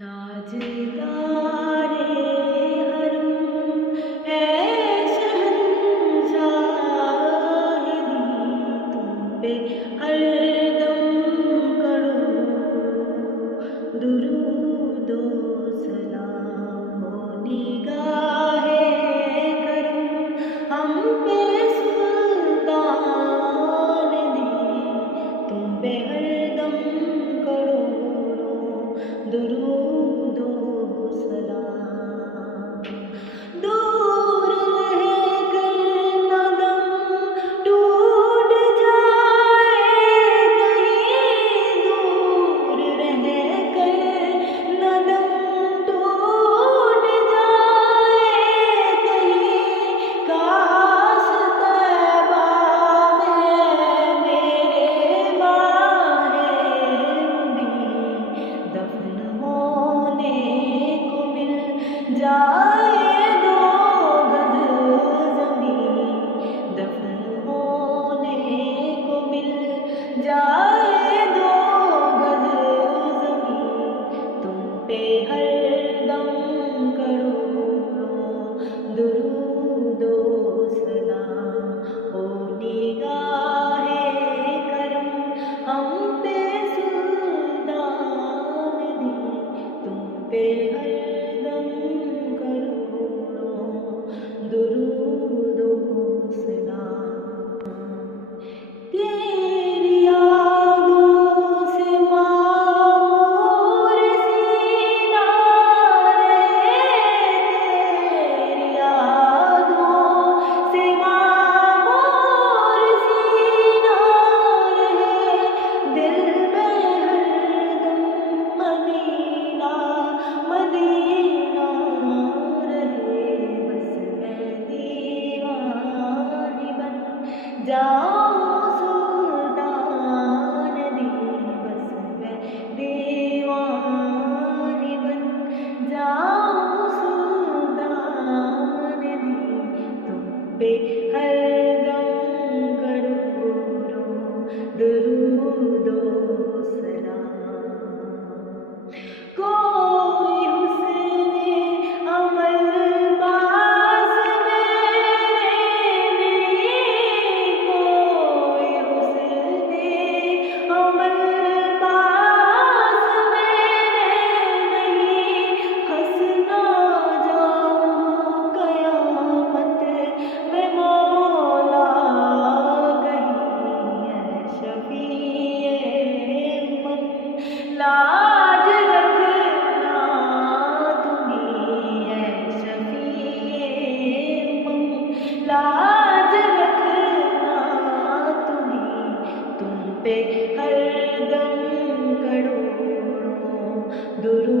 ताजदारे हरम है शहंशाह दी, तुम पे हरदम करो दुरूद ओ सलाम। हो निगाहे करम हम पे सुल्तान दी, तुम पे हरदम करो दुरूद ओ सलाम। दूर रह कर न दम टूट जाए कहीं, दूर रह कर न दम टूट जाए कहीं, काश तैबा में मेरे माहे मुबीन दफन होने को मिल जाए दो गज ज़मीन, दफन होने को मिल जाए दो गज ज़मीन, तुम पे हरदम करो दुरूद ओ सलाम। ओ निगाहे करम हम पे सुल्तान दी, तुम पे हरदम करो दुरूद ओ सलाम। तेरी यादों से मामूर सीना रहे, तेरी यादों से मामूर सीना रहे, दिल में हरदम मदीना मदीना रहे। बस मैं दीवानी बन जाऊं सुल्तान दी, बस मैं दीवानी बन जाऊं सुल्तान दी, तुम पे हरदम करो दुरूद ओ सलाम। कोई हुस्ने अमल पास मेरे नहीं, कोई हुस्ने अमल पास मेरे नहीं, हंस ना जाऊं क़यामत में मौला कहीं। है शफ़ीए उम्मत लाज रखना तुम्हीं, है शफ़ीए उम्मत लाज रखना तुम्हीं, तुम पे हरदम करो दुरूद